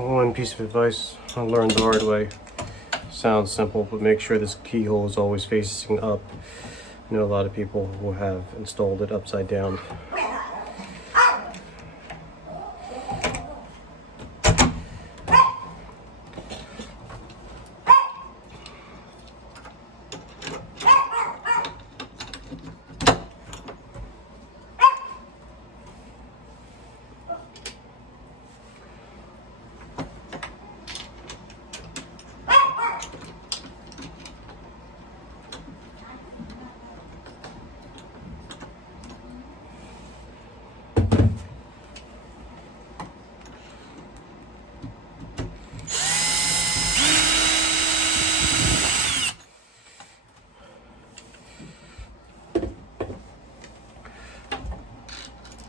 one piece of advice I learned the hard way. Sounds simple, but make sure this keyhole is always facing up. I know a lot of people who have installed it upside down.